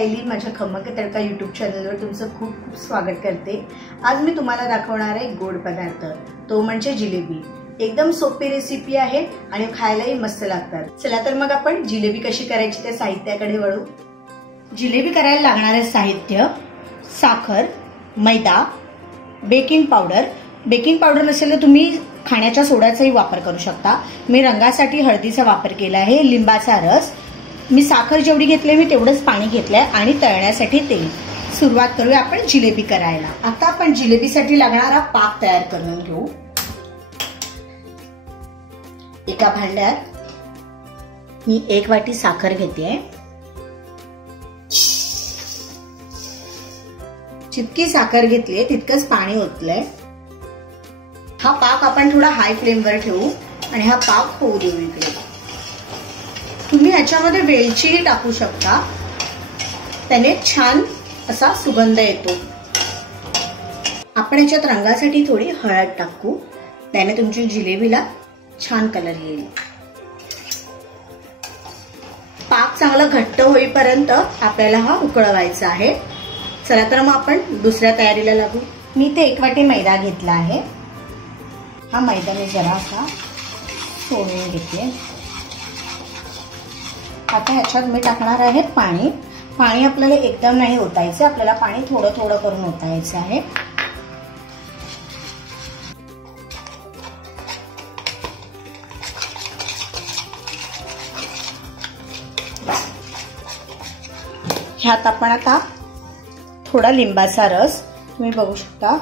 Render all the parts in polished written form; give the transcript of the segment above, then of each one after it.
सायली माझ्या खमक तडका यूट्यूब चॅनलवर तुमचं खूप खूप स्वागत करते। आज मी तुम्हाला दाखवणार आहे गोड पदार्थ, तो म्हणजे जिलेबी। एकदम सोपी रेसिपी आहे आणि खायलाही मस्त लागतात। चला तर मग आपण जिलेबी कशी करायची त्या साहित्याकडे वळू। जिलेबी करायला लागणारे साहित्य: साखर, मैदा, बेकिंग पावडर। बेकिंग पावडर नसेल तर तुम्ही खाण्याच्या सोड्याचाही वापर करू शकता। मी रंगासाठी हळदीचा वापर केला आहे, लिंबाचा रस। मी साखर जेवढी घेतली मी तेवढंच पाणी घेतलंय आणि तळण्यासाठी तेल। सुरुवात करूया आपण जिलेबी करायला। आता आपण जिलेबीसाठी लागणारा पाक तयार करून घेऊ। एका भांड्यात मी 1 वाटी साखर घेते। जितकी साखर घेतलीये तितकंच पाणी ओतलंय। हा पाक आपण थोडा हाय फ्लेमवर ठेवू आणि हा पाक होऊ देऊ इकडे। तुम्ही याच्यामध्ये वेलचीही टाकू शकता, त्याने छान असा सुगंध येतो। आपण याच्यात रंगासाठी थोडी हळद टाकू, त्याने तुमची जिलेबीला छान कलर येईल। पाक चांगला घट्ट होईपर्यंत आपल्याला हा उकळवायचा आहे। चला तर मग आपण दुसऱ्या तयारीला लागू। मी इथे 1 वाटी मैदा घेतला आहे। हा मैदा मी जरासा सोडून घेते। आता ह्याच्यात मी टाकणार आहे पाणी। पाणी आपल्याला एकदम नाही ओतायचं, आपल्याला पाणी थोडं थोडं करून ओतायचं आहे। ह्यात आपण आता थोडा लिंबाचा रस, तुम्ही बघू शकता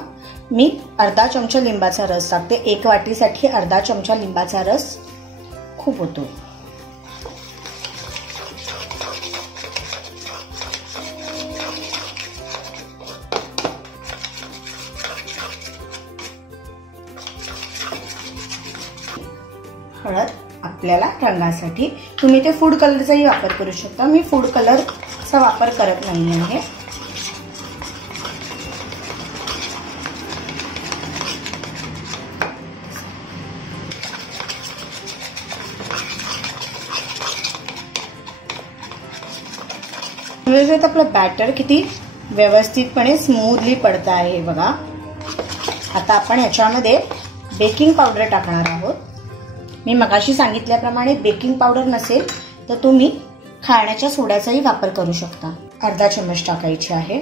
मी अर्धा चमचा लिंबाचा रस टाकते। 1 वाटीसाठी अर्धा चमचा लिंबाचा रस खूप होतो। हळद आपल्याला रंगासाठी, तुम्ही ते फूड कलरचाही वापर करू शकता। मी फूड कलरचा वापर करत नाही आहे। आपलं बॅटर किती व्यवस्थितपणे स्मूथली पडत आहे बघा। आता आपण याच्यामध्ये बेकिंग पावडर टाकणार आहोत। मी मगाशी सांगितल्याप्रमाणे बेकिंग पावडर नसेल तर तुम्ही खाण्याच्या सोड्याचाही वापर करू शकता। अर्धा चमच टाकायची आहे।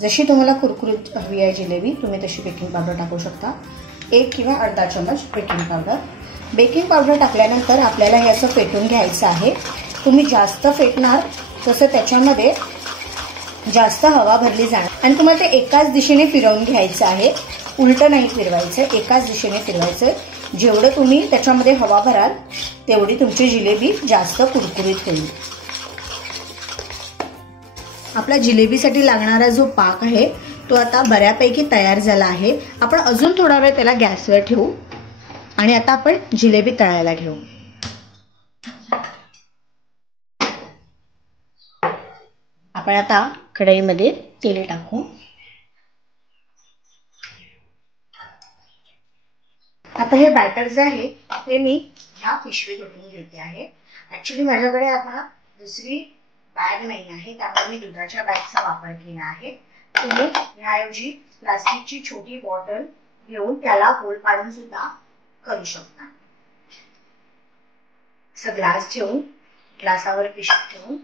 जशी तुम्हाला कुरकुरीत हवी आहे जिलेबी, तुम्ही तशी बेकिंग पावडर टाकू शकता। 1 किंवा अर्धा चमच बेकिंग पावडर। बेकिंग पावडर टाकल्यानंतर आपल्याला हे असं फेटून घ्यायचं आहे। तुम्ही जास्त फेटणार तसं त्याच्यामध्ये जास्त हवा भरली जाणार आणि तुम्हाला ते एकाच दिशेने फिरवून घ्यायचं आहे, उलट नाही फिरवायचं, एकाच दिशेने फिरवायचं। जेवढं तुम्ही त्याच्यामध्ये हवा भराल तेवढी तुमची जिलेबी जास्त कुरकुरीत होईल। आपला जिलेबीसाठी लागणारा जो पाक आहे तो आता बऱ्यापैकी तयार झाला आहे। आपण अजून थोडा वेळ त्याला गॅसवर ठेवू आणि आता आपण जिलेबी तळायला घेऊ। आपण आता कढईमध्ये तेल टाकू। आता हे बॅटर जे आहे ते मी ह्या पिशवीत ओतून घेते आहे। ऍक्च्युली माझ्याकडे आता दुसरी बॅग नाही आहे, त्यामुळे मी दुधाच्या बॅगचा वापर केला आहे। तुम्ही ह्याऐवजी प्लास्टिकची छोटी बॉटल घेऊन त्याला होल पाडून सुद्धा करू शकता। असं ग्लास ठेवून ग्लासावर पिशवी ठेवून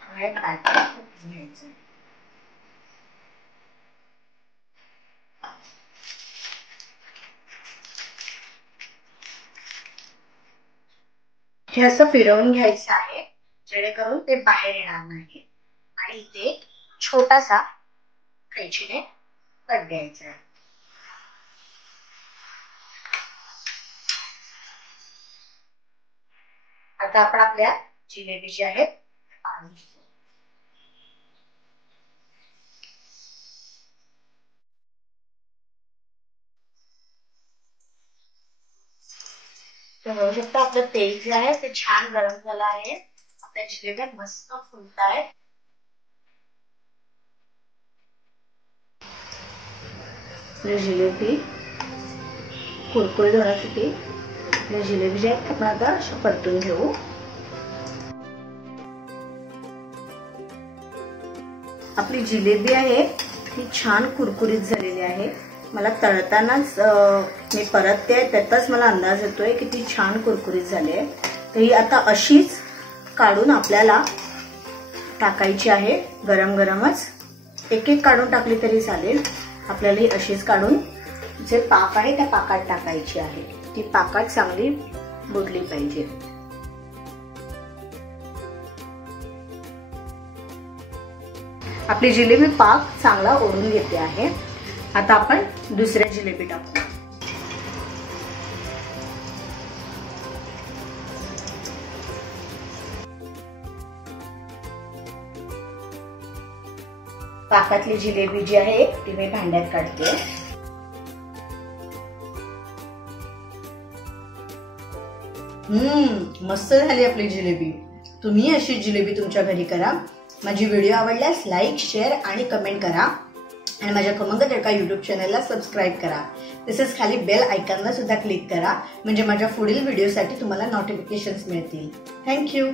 हे बॅटर घ्यायचं। हे असं फिरवून घ्यायचं आहे जेणेकरून ते बाहेर येणार नाही आणि इथे छोटासा कैचीने कट द्यायचा आहे। आता आपण आपल्या जिलेबी जी आहे बघू शकता आपलं तेल जे आहे ते छान गरम झालं आहे। आपल्या जिलेब्या मस्त फुलतायत। जिलेबी कुरकुरीत होण्यासाठी आपल्या जिलेबी जे आहेत आपण आता परतून घेऊ। आपली जिलेबी आहे ती छान कुरकुरीत झालेली आहे. मला तळतानाच मी परतते त्यातच मला अंदाज येतोय की ती छान कुरकुरीत झाली आहे. तर ही आता अशीच काढून आपल्याला टाकायची आहे. गरम गरमच एक एक काढून टाकली तरी चालेल. आपल्याला ही अशीच काढून जे पाक आहे त्या पाकात टाकायची आहे. ती पाकात चांगली बुडली पाहिजे. आपली जिलेबी पाक चांगला ओढून घेते आहे. आता आपण दुसऱ्या जिलेबी टाकू. पाकातली जिलेबी जी आहे ती मी भांड्यात काढते. मस्त झाली आपली जिलेबी. तुम्ही अशी जिलेबी तुमच्या घरी करा. माझी व्हिडिओ आवडल्यास लाईक, शेअर आणि कमेंट करा आणि माझ्या खमंग तडका YouTube चॅनलला सबस्क्राईब करा. तसेच खाली बेल आयकॉनला सुद्धा क्लिक करा म्हणजे माझ्या पुढील व्हिडिओसाठी तुम्हाला नोटिफिकेशन्स मिळतील. थँक्यू.